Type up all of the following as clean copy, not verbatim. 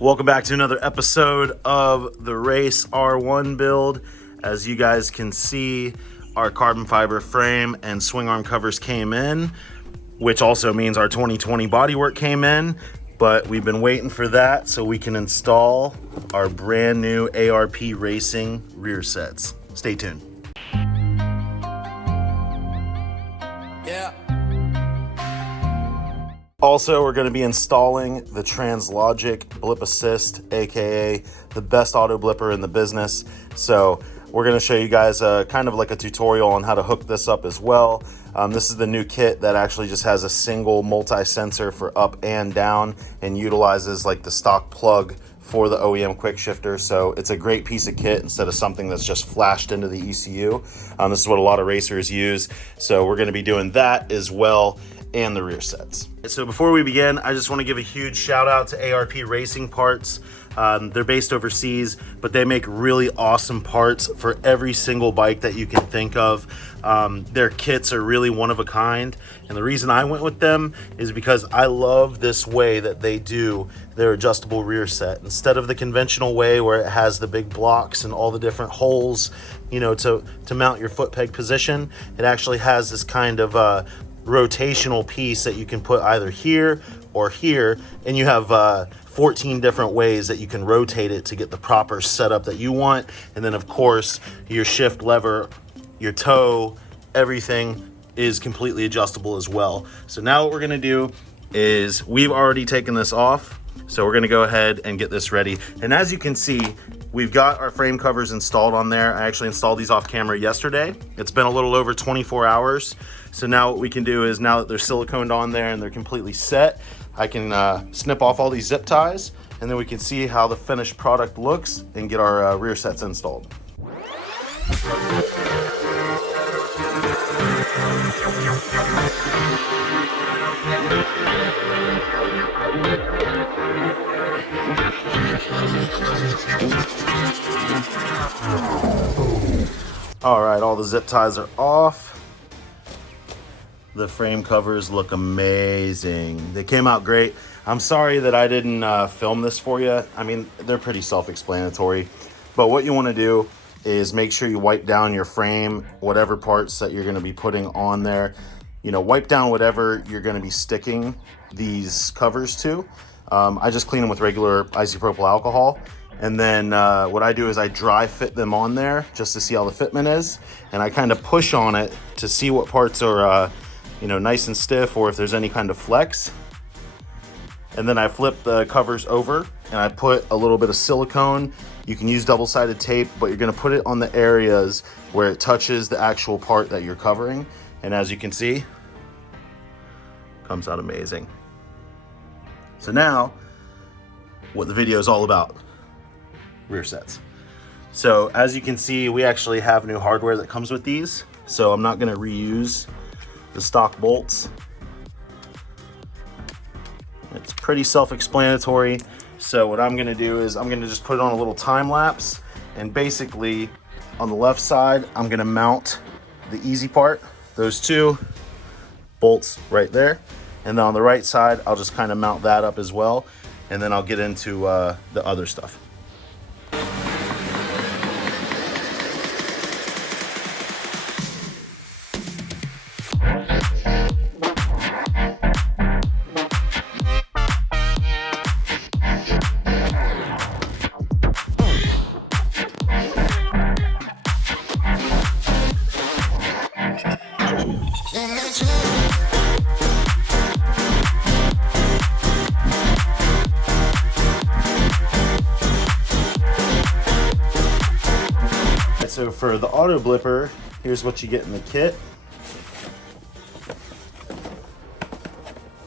Welcome back to another episode of the Race R1 build. As you guys can see, our carbon fiber frame and swing arm covers came in, which also means our 2020 bodywork came in, but we've been waiting for that so we can install our brand new ARP Racing rear sets. Stay tuned. Also, we're going to be installing the Translogic Blip Assist, aka the best auto blipper in the business. So we're going to show you guys kind of like a tutorial on how to hook this up as well. This is the new kit that actually just has a single multi-sensor for up and down and utilizes like the stock plug for the OEM quick shifter. So it's a great piece of kit instead of something that's just flashed into the ECU. This is what a lot of racers use. So we're going to be doing that as well, and the rear sets. So before we begin, I just want to give a huge shout out to ARP Racing Parts. They're based overseas, but they make really awesome parts for every single bike that you can think of. Their kits are really one of a kind, and the reason I went with them is because I love this way that they do their adjustable rear set. Instead of the conventional way where it has the big blocks and all the different holes, you know, to mount your foot peg position, it actually has this kind of rotational piece that you can put either here or here, and you have 14 different ways that you can rotate it to get the proper setup that you want. And then of course your shift lever, your toe, everything is completely adjustable as well. So now what we're going to do is, we've already taken this off, so we're going to go ahead and get this ready. And as you can see, we've got our frame covers installed on there. I actually installed these off camera yesterday. It's been a little over 24 hours. So now what we can do is, now that they're siliconed on there and they're completely set, I can snip off all these zip ties, and then we can see how the finished product looks and get our rear sets installed. All right, all the zip ties are off. The frame covers look amazing. They came out great. I'm sorry that I didn't film this for you. I mean, they're pretty self-explanatory, but what you want to do is make sure you wipe down your frame, whatever parts that you're going to be putting on there. You know, wipe down whatever you're going to be sticking these covers to. I just clean them with regular isopropyl alcohol. And then what I do is I dry fit them on there just to see how the fitment is. And I kind of push on it to see what parts are, you know, nice and stiff, or if there's any kind of flex. And then I flip the covers over and I put a little bit of silicone. You can use double-sided tape, but you're going to put it on the areas where it touches the actual part that you're covering. And as you can see, comes out amazing. So now, what the video is all about, rear sets. So as you can see, we actually have new hardware that comes with these. So I'm not going to reuse the stock bolts. It's pretty self-explanatory. So what I'm going to do is I'm going to just put it on a little time lapse, and basically on the left side I'm going to mount the easy part, those two bolts right there, and then on the right side I'll just kind of mount that up as well, and then I'll get into the other stuff. So for the Autoblipper, here's what you get in the kit.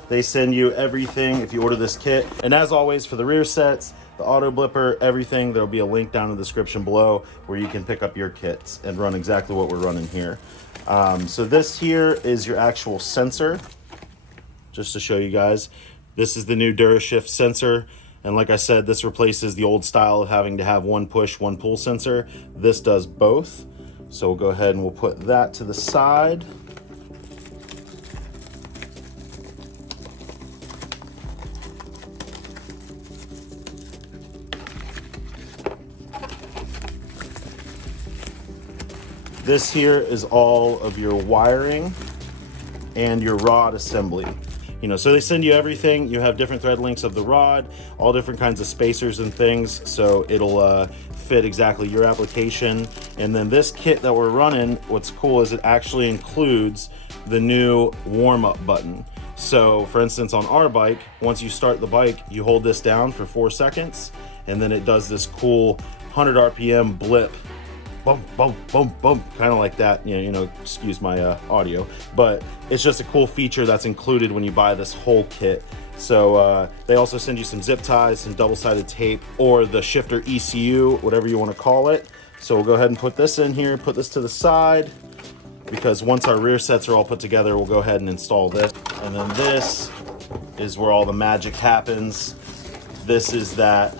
They send you everything if you order this kit. And as always, for the rear sets, the Autoblipper, everything, there'll be a link down in the description below where you can pick up your kits and run exactly what we're running here. So this here is your actual sensor. Just to show you guys, this is the new DuraShift sensor. And like I said, this replaces the old style of having to have one push, one pull sensor. This does both. So we'll go ahead and we'll put that to the side. This here is all of your wiring and your rod assembly. You know, so they send you everything. You have different thread lengths of the rod, all different kinds of spacers and things, so it'll fit exactly your application. And then this kit that we're running, what's cool is it actually includes the new warm-up button. So for instance, on our bike, once you start the bike, you hold this down for 4 seconds, and then it does this cool 100 RPM blip. Boom, boom, boom, boom, kind of like that. You know, excuse my audio, but it's just a cool feature that's included when you buy this whole kit. So they also send you some zip ties, some double-sided tape, or the shifter ECU, whatever you want to call it. So we'll go ahead and put this in here, put this to the side, because once our rear sets are all put together, we'll go ahead and install this. And then this is where all the magic happens. This is that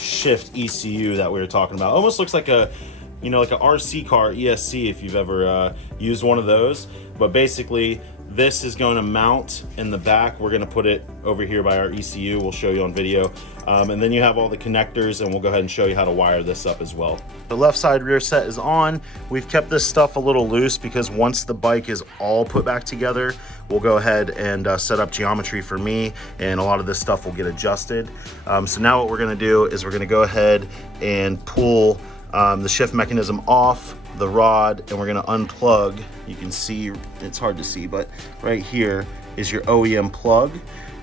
shift ECU that we were talking about. Almost looks like a, you know, like a RC car ESC if you've ever used one of those. But basically, this is going to mount in the back. We're going to put it over here by our ECU. We'll show you on video. And then you have all the connectors, and we'll go ahead and show you how to wire this up as well. The left side rear set is on. We've kept this stuff a little loose because once the bike is all put back together, we'll go ahead and set up geometry for me, and a lot of this stuff will get adjusted. So now what we're going to do is we're going to go ahead and pull the shift mechanism off the rod, and we're going to unplug. You can see, it's hard to see, but right here is your OEM plug.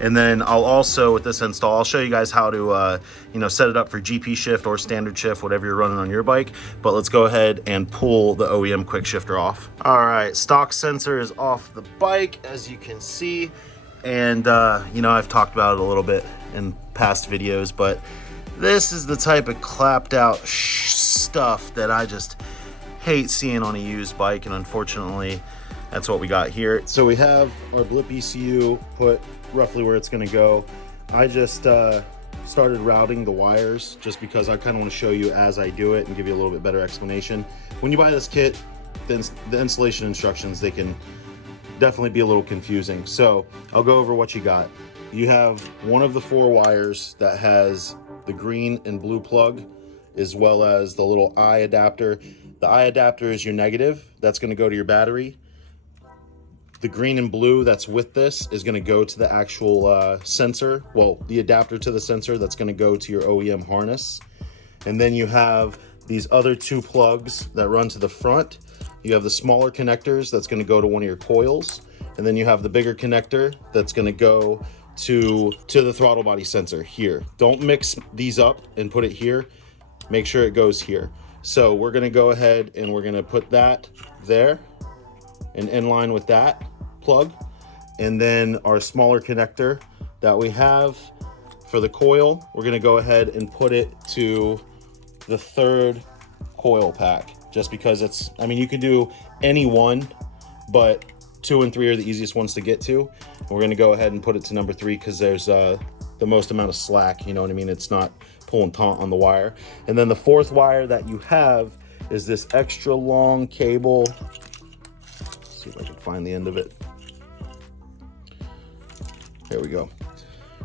And then I'll also, with this install, I'll show you guys how to you know, set it up for GP shift or standard shift, whatever you're running on your bike. But let's go ahead and pull the OEM quick shifter off. All right, stock sensor is off the bike, as you can see. And you know, I've talked about it a little bit in past videos, but this is the type of clapped out stuff that I just hate seeing on a used bike, and unfortunately that's what we got here. So we have our blip ECU put roughly where it's going to go. I just started routing the wires just because I kind of want to show you as I do it and give you a little bit better explanation. When you buy this kit, then the installation instructions, they can definitely be a little confusing. So I'll go over what you got. You have one of the 4 wires that has the green and blue plug, as well as the little eye adapter. The eye adapter is your negative. That's going to go to your battery. The green and blue that's with this is going to go to the actual sensor. Well, the adapter to the sensor that's going to go to your OEM harness. And then you have these other 2 plugs that run to the front. You have the smaller connectors that's going to go to one of your coils. And then you have the bigger connector that's going to go to the throttle body sensor here. Don't mix these up and put it here. Make sure it goes here. So we're going to go ahead and we're going to put that there and in line with that plug. And then our smaller connector that we have for the coil, we're going to go ahead and put it to the 3rd coil pack, just because it's, I mean, you can do any one, but 2 and 3 are the easiest ones to get to. We're going to go ahead and put it to number 3 because there's the most amount of slack, you know what I mean? It's not pulling taut on the wire. And then the 4th wire that you have is this extra long cable. Let's see if I can find the end of it. There we go.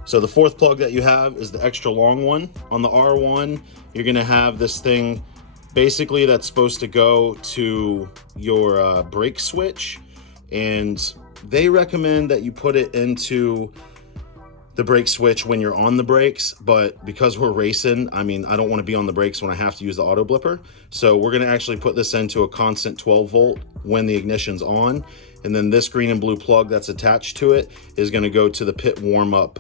So the 4th plug that you have is the extra long one. On the R1, you're going to have this thing basically that's supposed to go to your brake switch, and they recommend that you put it into the brake switch when you're on the brakes, but because we're racing, I mean, I don't want to be on the brakes when I have to use the Autoblipper. So we're going to actually put this into a constant 12 volt when the ignition's on. And then this green and blue plug that's attached to it is going to go to the pit warm up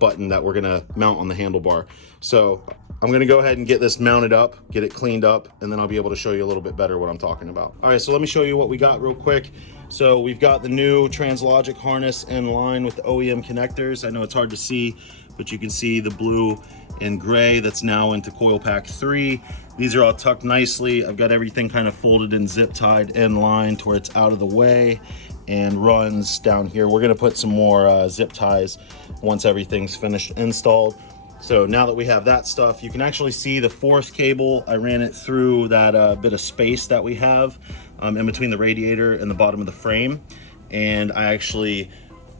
button that we're going to mount on the handlebar. So I'm going to go ahead and get this mounted up, get it cleaned up, and then I'll be able to show you a little bit better what I'm talking about. All right, so let me show you what we got real quick. So we've got the new Translogic harness in line with the OEM connectors. I know it's hard to see, but you can see the blue and gray that's now into coil pack 3. These are all tucked nicely. I've got everything kind of folded and zip tied in line to where it's out of the way and runs down here. We're gonna put some more zip ties once everything's finished installed. So now that we have that stuff, you can actually see the 4th cable. I ran it through that bit of space that we have in between the radiator and the bottom of the frame. And I actually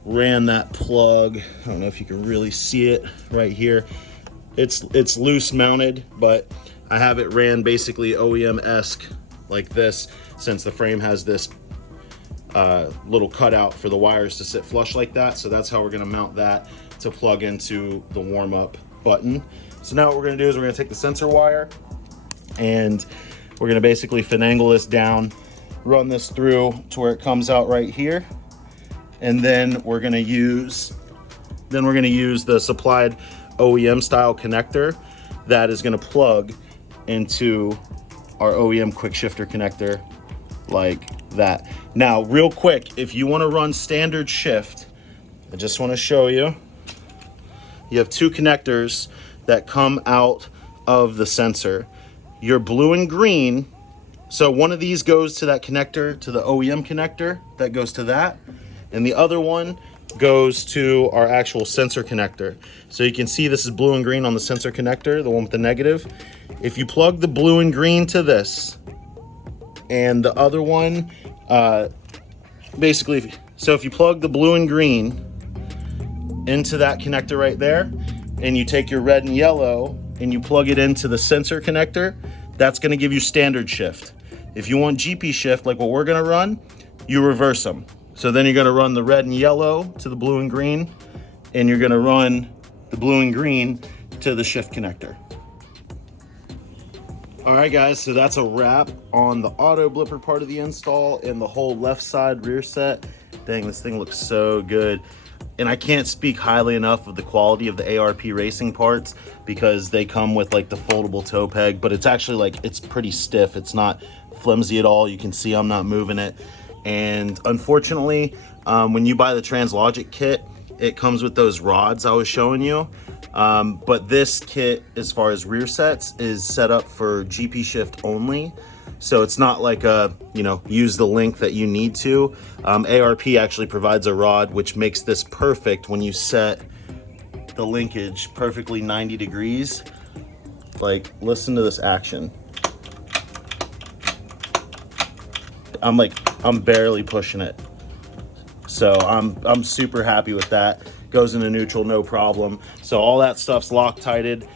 ran that plug. I don't know if you can really see it right here. It's loose mounted, but I have it ran basically OEM-esque like this, since the frame has this little cutout for the wires to sit flush like that. So that's how we're gonna mount that to plug into the warm up button. So now what we're gonna do is we're gonna take the sensor wire and we're gonna basically finagle this down, run this through to where it comes out right here. And then we're gonna use the supplied OEM style connector that is gonna plug into our OEM quick shifter connector like that. Now, real quick, if you wanna run standard shift, I just wanna show you, you have two connectors that come out of the sensor. Your blue and green, so one of these goes to that connector, to the OEM connector that goes to that, and the other one goes to our actual sensor connector. So you can see this is blue and green on the sensor connector, the one with the negative. If you plug the blue and green to this, and the other one, basically, so if you plug the blue and green into that connector right there, and you take your red and yellow and you plug it into the sensor connector, that's gonna give you standard shift. If you want GP shift, like what we're gonna run, you reverse them. So then you're gonna run the red and yellow to the blue and green, and you're gonna run the blue and green to the shift connector. All right, guys, so that's a wrap on the Autoblipper part of the install and the whole left side rear set. Dang, this thing looks so good. And I can't speak highly enough of the quality of the ARP racing parts, because they come with like the foldable toe peg, but it's actually like, it's pretty stiff. It's not flimsy at all. You can see I'm not moving it. And unfortunately, when you buy the Translogic kit, it comes with those rods I was showing you. But this kit, as far as rear sets, is set up for GP shift only. So it's not like use the link that you need to. ARP actually provides a rod, which makes this perfect when you set the linkage perfectly 90 degrees. Like, listen to this action. I'm barely pushing it. So I'm super happy with that. Goes into neutral, no problem. So all that stuff's Loctited,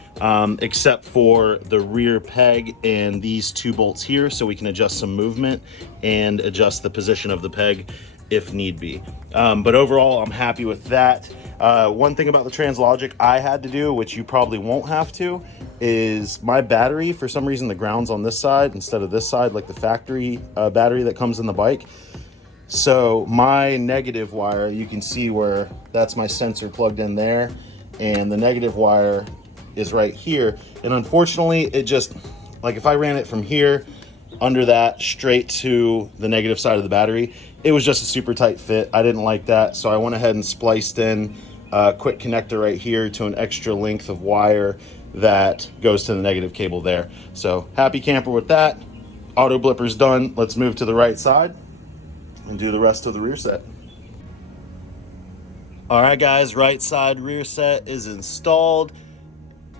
except for the rear peg and these two bolts here, so we can adjust some movement and adjust the position of the peg if need be. But overall, I'm happy with that. One thing about the Translogic I had to do, which you probably won't have to, is my battery, for some reason the ground's on this side instead of this side, like the factory battery that comes in the bike. So my negative wire, you can see where that's my sensor plugged in there, and the negative wire is right here. And unfortunately, it just, like if I ran it from here under that straight to the negative side of the battery, it was just a super tight fit. I didn't like that, so I went ahead and spliced in a quick connector right here to an extra length of wire that goes to the negative cable there. So happy camper with that. Autoblipper's done. Let's move to the right side and do the rest of the rear set. All right, guys, right side rear set is installed.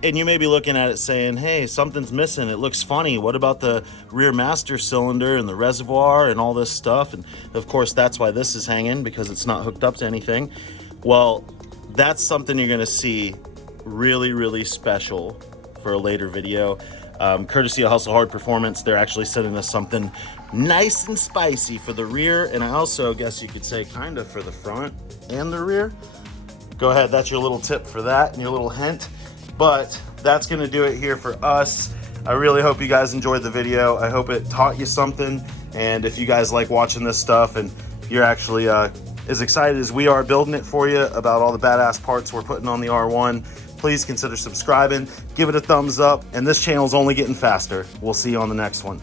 And you may be looking at it saying, hey, something's missing. It looks funny. What about the rear master cylinder and the reservoir and all this stuff? And of course, that's why this is hanging, because it's not hooked up to anything. Well, that's something you're gonna see really, really special for a later video. Courtesy of Hustle Hard Performance, they're actually sending us something nice and spicy for the rear, and I also guess you could say kind of for the front and the rear. Go ahead, that's your little tip for that and your little hint. But that's gonna do it here for us. I really hope you guys enjoyed the video. I hope it taught you something, and if you guys like watching this stuff and you're actually as excited as we are building it for you about all the badass parts we're putting on the R1, please consider subscribing, give it a thumbs up, and this channel is only getting faster. We'll see you on the next one.